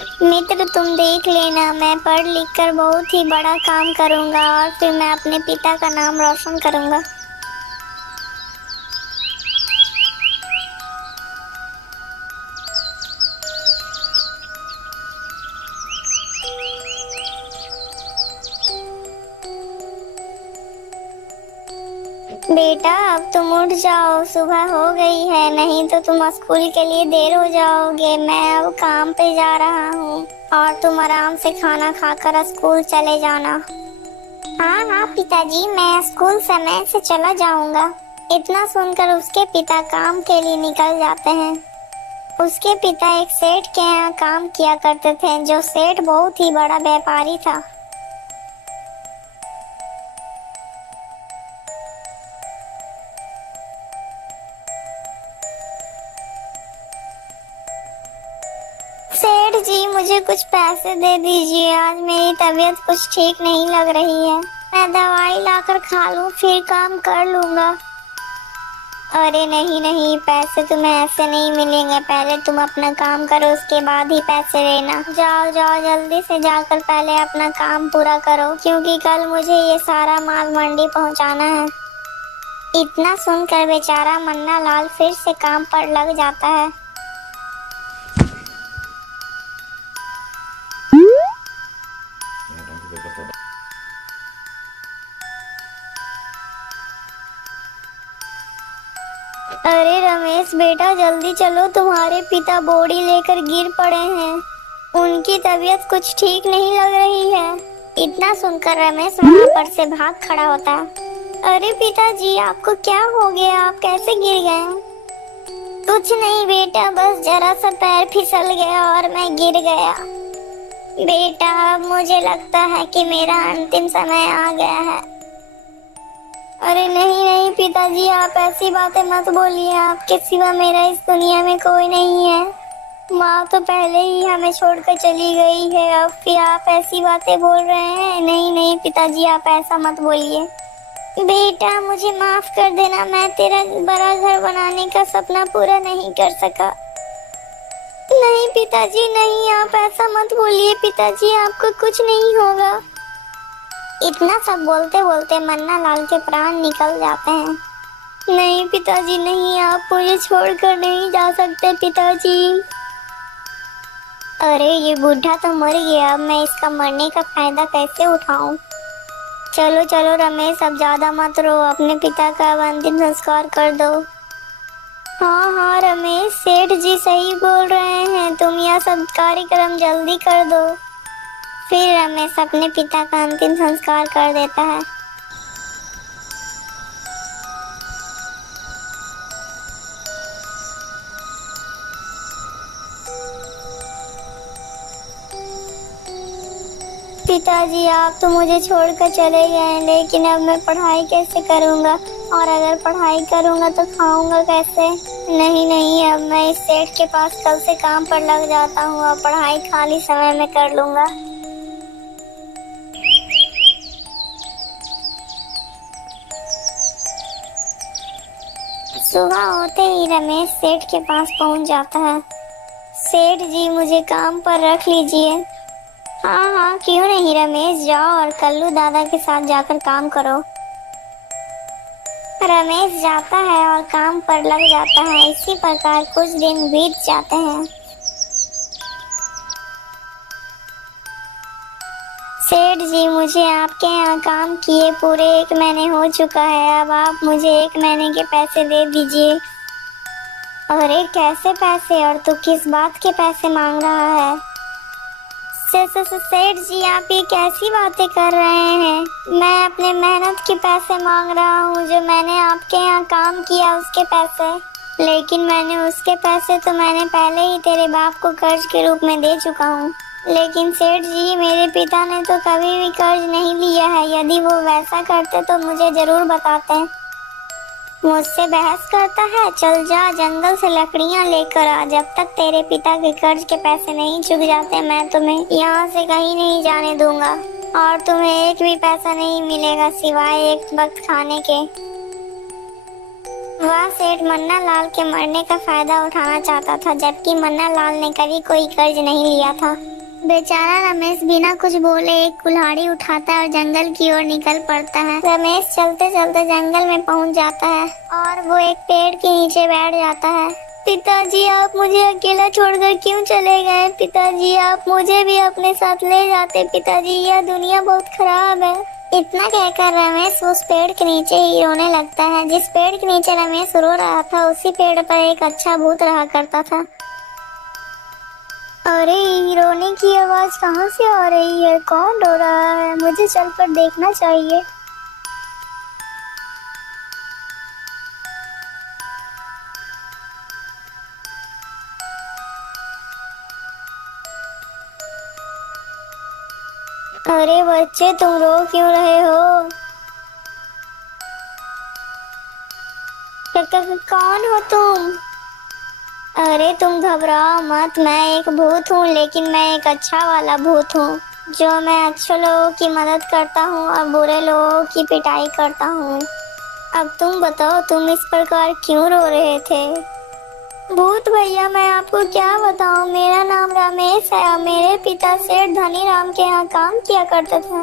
मित्र, तुम देख लेना, मैं पढ़ लिख कर बहुत ही बड़ा काम करूंगा और फिर मैं अपने पिता का नाम रोशन करूंगा। बेटा, अब तुम उठ जाओ, सुबह हो गई है, नहीं तो तुम स्कूल के लिए देर हो जाओगे। मैं अब काम पे जा रहा हूँ और तुम आराम से खाना खाकर स्कूल चले जाना। हाँ हाँ पिताजी, मैं स्कूल समय से चला जाऊंगा। इतना सुनकर उसके पिता काम के लिए निकल जाते हैं। उसके पिता एक सेठ के यहाँ काम किया करते थे, जो सेठ बहुत ही बड़ा व्यापारी था। सेठ जी, मुझे कुछ पैसे दे दीजिए, आज मेरी तबीयत कुछ ठीक नहीं लग रही है। मैं दवाई लाकर खा लूं, फिर काम कर लूंगा। अरे नहीं नहीं, पैसे तुम्हें ऐसे नहीं मिलेंगे। पहले तुम अपना काम करो, उसके बाद ही पैसे लेना। जाओ जाओ, जल्दी से जाकर पहले अपना काम पूरा करो, क्योंकि कल मुझे ये सारा माल मंडी पहुंचाना है। इतना सुनकर बेचारा मन्ना लाल फिर से काम पर लग जाता है। अरे रमेश बेटा, जल्दी चलो, तुम्हारे पिता बोरी लेकर गिर पड़े हैं। उनकी तबीयत कुछ ठीक नहीं लग रही है। इतना सुनकर रमेश वहां पर से भाग खड़ा होता है। अरे पिताजी, आपको क्या हो गया? आप कैसे गिर गए? कुछ नहीं बेटा, बस जरा सा पैर फिसल गया और मैं गिर गया। बेटा, अब मुझे लगता है कि मेरा अंतिम समय आ गया है। अरे नहीं नहीं पिताजी, आप ऐसी बातें मत बोलिए। आपके सिवा मेरा इस दुनिया में कोई नहीं है। माँ तो पहले ही हमें छोड़कर चली गई है, अब फिर आप ऐसी बातें बोल रहे हैं। नहीं नहीं पिताजी, आप ऐसा मत बोलिए। बेटा, मुझे माफ कर देना, मैं तेरा बड़ा घर बनाने का सपना पूरा नहीं कर सका। नहीं पिताजी नहीं, आप ऐसा मत बोलिए। पिताजी, आपको कुछ नहीं होगा। इतना सब बोलते बोलते मन्ना लाल के प्राण निकल जाते हैं। नहीं पिताजी नहीं, आप मुझे छोड़कर नहीं जा सकते पिताजी। अरे ये बूढ़ा तो मर गया, अब मैं इसका मरने का फायदा कैसे उठाऊं? चलो चलो रमेश, अब ज्यादा मत रो, अपने पिता का अब अंतिम संस्कार कर दो। हाँ हाँ रमेश, सेठ जी सही बोल रहे हैं, तुम यह सब कार्यक्रम जल्दी कर दो। फिर रमेश अपने पिता का अंतिम संस्कार कर देता है। पिताजी, आप तो मुझे छोड़कर चले गए, लेकिन अब मैं पढ़ाई कैसे करूँगा? और अगर पढ़ाई करूँगा तो खाऊंगा कैसे? नहीं नहीं, अब मैं इस सेठ के पास कल से काम पर लग जाता हूँ और पढ़ाई खाली समय में कर लूंगा। सुबह होते ही रमेश सेठ के पास पहुंच जाता है। सेठ जी, मुझे काम पर रख लीजिए। हाँ हाँ, क्यों नहीं रमेश, जाओ और कल्लू दादा के साथ जाकर काम करो। रमेश जाता है और काम पर लग जाता है। इसी प्रकार कुछ दिन बीत जाते हैं। सेठ जी, मुझे आपके यहाँ काम किए पूरे 1 महीने हो चुका है, अब आप मुझे 1 महीने के पैसे दे दीजिए। अरे कैसे पैसे, और तू किस बात के पैसे मांग रहा है? सेठ जी, आप ये कैसी बातें कर रहे हैं? मैं अपने मेहनत के पैसे मांग रहा हूँ, जो मैंने आपके यहाँ काम किया उसके पैसे। लेकिन मैंने उसके पैसे तो मैंने पहले ही तेरे बाप को कर्ज के रूप में दे चुका हूँ। लेकिन सेठ जी, मेरे पिता ने तो कभी भी कर्ज नहीं लिया है। यदि वो वैसा करते तो मुझे जरूर बताते। मुझसे बहस करता है? चल जा, जंगल से लकड़ियां लेकर आ। जब तक तेरे पिता के कर्ज के पैसे नहीं चुक जाते, मैं तुम्हें यहाँ से कहीं नहीं जाने दूंगा और तुम्हें एक भी पैसा नहीं मिलेगा सिवाय एक वक्त खाने के। वह सेठ मन्ना लाल के मरने का फायदा उठाना चाहता था, जबकि मन्ना लाल ने कभी कोई कर्ज नहीं लिया था। बेचारा रमेश बिना कुछ बोले एक कुल्हाड़ी उठाता है और जंगल की ओर निकल पड़ता है। रमेश चलते चलते जंगल में पहुंच जाता है और वो एक पेड़ के नीचे बैठ जाता है। पिताजी, आप मुझे अकेला छोड़कर क्यों चले गए? पिताजी, आप मुझे भी अपने साथ ले जाते। पिताजी, यह दुनिया बहुत खराब है। इतना कहकर रमेश उस पेड़ के नीचे ही रोने लगता है। जिस पेड़ के नीचे रमेश रो रहा था, उसी पेड़ पर एक अच्छा भूत रहा करता था। अरे, रोने की आवाज कहाँ से आ रही है? कौन रो रहा है? मुझे चलकर देखना चाहिए। अरे बच्चे, तुम रो क्यों रहे हो? कौन हो तुम? अरे तुम घबराओ मत, मैं एक भूत हूँ, लेकिन मैं एक अच्छा वाला भूत हूँ, जो मैं अच्छे लोगों की मदद करता हूँ और बुरे लोगों की पिटाई करता हूँ। अब तुम बताओ, तुम इस प्रकार क्यों रो रहे थे? भूत भैया, मैं आपको क्या बताऊँ, मेरा नाम रमेश है और मेरे पिता सेठ धनीराम के यहाँ काम किया करते थे।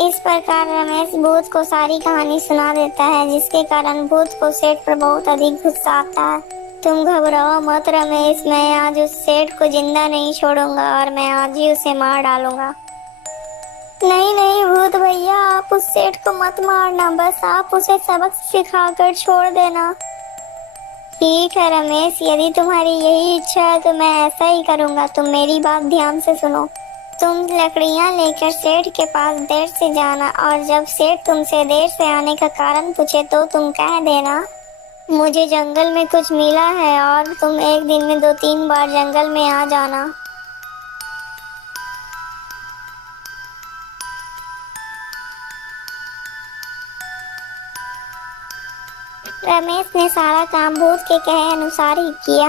इस प्रकार रमेश भूत को सारी कहानी सुना देता है, जिसके कारण भूत को सेठ पर बहुत अधिक गुस्सा आता है। तुम घबराओ मत रमेश, मैं आज उस सेठ को जिंदा नहीं छोड़ूंगा और मैं आज ही उसे मार डालूंगा। नहीं नहीं भूत भैया, आप उस सेठ को मत मारना, बस आप उसे सबक सिखाकर छोड़ देना। ठीक है रमेश, यदि तुम्हारी यही इच्छा है तो मैं ऐसा ही करूंगा। तुम मेरी बात ध्यान से सुनो। तुम लकड़ियां लेकर सेठ के पास देर से जाना और जब सेठ तुमसे देर से आने का कारण पूछे तो तुम कह देना, मुझे जंगल में कुछ मिला है, और तुम एक दिन में 2-3 बार जंगल में आ जाना। रमेश ने सारा काम भूत के कहे अनुसार ही किया।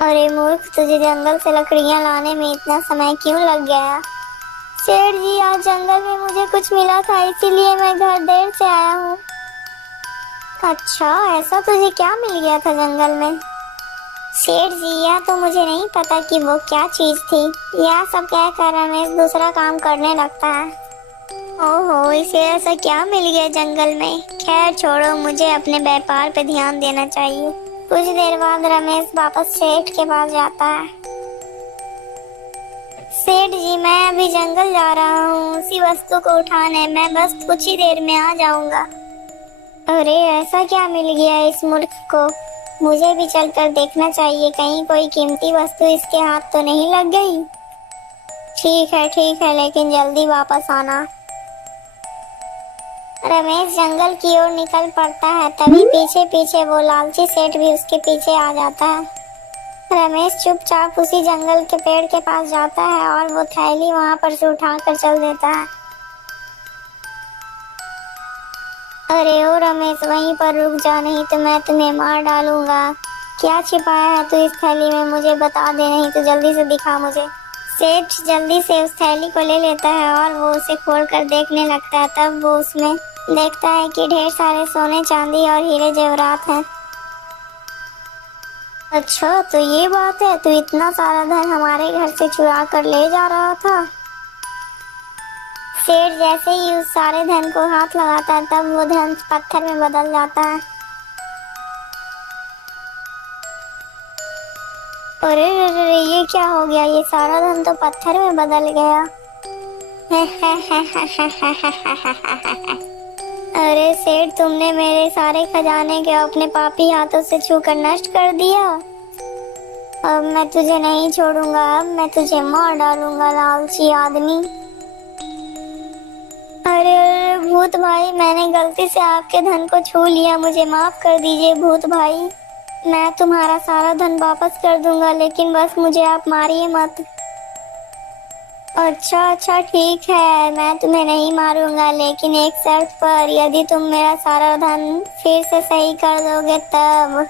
अरे मूर्ख, तुझे जंगल से लकड़ियां लाने में इतना समय क्यों लग गया? सेठ जी, आज जंगल में मुझे कुछ मिला था, इसीलिए मैं घर देर से आया हूँ। अच्छा, ऐसा तुझे क्या मिल गया था जंगल में? सेठ जी, यह तो मुझे नहीं पता कि वो क्या चीज थी। यह सब कहकर रमेश दूसरा काम करने लगता है। ओहो, इसे ऐसा क्या मिल गया जंगल में? खैर छोड़ो, मुझे अपने व्यापार पे ध्यान देना चाहिए। कुछ देर बाद रमेश वापस सेठ के पास जाता है। सेठ जी, मैं अभी जंगल जा रहा हूँ उसी वस्तु को उठाने, मैं बस कुछ ही देर में आ जाऊंगा। अरे, ऐसा क्या मिल गया इस मूर्ख को? मुझे भी चलकर देखना चाहिए, कहीं कोई कीमती वस्तु इसके हाथ तो नहीं लग गई। ठीक है, लेकिन जल्दी वापस आना। रमेश जंगल की ओर निकल पड़ता है, तभी पीछे पीछे वो लालची सेठ भी उसके पीछे आ जाता है। रमेश चुपचाप उसी जंगल के पेड़ के पास जाता है और वो थैली वहां पर से उठाकर चल देता है। अरे ओ रमेश, वहीं पर रुक जा, नहीं तो मैं तुम्हें मार डालूंगा। क्या छिपाया है तू इस थैली में, मुझे बता दे, नहीं तो जल्दी से दिखा मुझे। सेठ जल्दी से उस थैली को ले लेता है और वो उसे खोलकर देखने लगता है। तब वो उसमें देखता है कि ढेर सारे सोने चांदी और हीरे जेवरात हैं। अच्छा, तो ये बात है, तू इतना सारा धन हमारे घर से चुरा कर ले जा रहा था? सेठ जैसे ही उस सारे धन को हाथ लगाता है, तब वो धन पत्थर में बदल जाता है। अरे ये क्या हो गया? ये सारा धन तो पत्थर में बदल गया। अरे सेठ, तुमने मेरे सारे खजाने के अपने पापी हाथों से छूकर नष्ट कर दिया। अब मैं तुझे नहीं छोड़ूंगा, अब मैं तुझे मार डालूंगा, लालची आदमी। अरे भूत भाई, मैंने गलती से आपके धन को छू लिया, मुझे माफ कर दीजिए भूत भाई। मैं तुम्हारा सारा धन वापस कर दूंगा, लेकिन बस मुझे आप मारिए मत। अच्छा, ठीक है, मैं तुम्हें नहीं मारूंगा, लेकिन एक शर्त पर, यदि तुम मेरा सारा धन फिर से सही कर दोगे तब।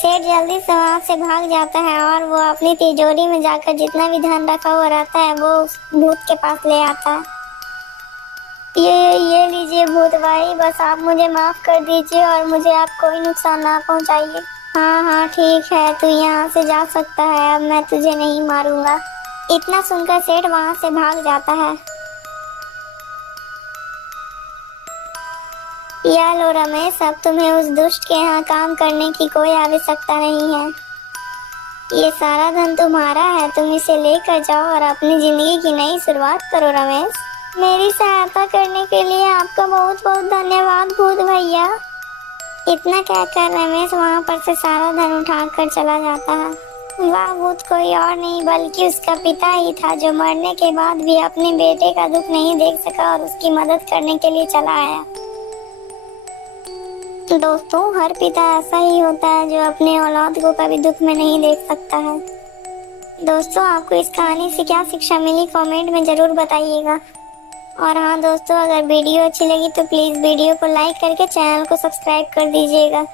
सेठ जल्दी से वहाँ से भाग जाता है और वो अपनी तिजोरी में जाकर जितना भी धन रखा हुआ रहता है वो उस भूत के पास ले आता है। ये लीजिए भूत भाई, बस आप मुझे माफ कर दीजिए और मुझे आप कोई नुकसान ना पहुँचाइए। हाँ हाँ ठीक है, तू यहाँ से जा सकता है, अब मैं तुझे नहीं मारूंगा। इतना सुनकर सेठ वहाँ से भाग जाता है। या लो रमेश, अब तुम्हें उस दुष्ट के यहाँ काम करने की कोई आवश्यकता नहीं है। ये सारा धन तुम्हारा है, तुम इसे लेकर जाओ और अपनी जिंदगी की नई शुरुआत करो रमेश। मेरी सहायता करने के लिए आपका बहुत बहुत धन्यवाद भूत भैया। इतना कहकर रमेश वहाँ पर से सारा धन उठाकर चला जाता है। वह भूत कोई और नहीं बल्कि उसका पिता ही था, जो मरने के बाद भी अपने बेटे का दुख नहीं देख सका और उसकी मदद करने के लिए चला आया। दोस्तों, हर पिता ऐसा ही होता है जो अपने औलाद को कभी दुख में नहीं देख सकता है। दोस्तों, आपको इस कहानी से क्या शिक्षा मिली कमेंट में जरूर बताइएगा। और हाँ दोस्तों, अगर वीडियो अच्छी लगी तो प्लीज़ वीडियो को लाइक करके चैनल को सब्सक्राइब कर दीजिएगा।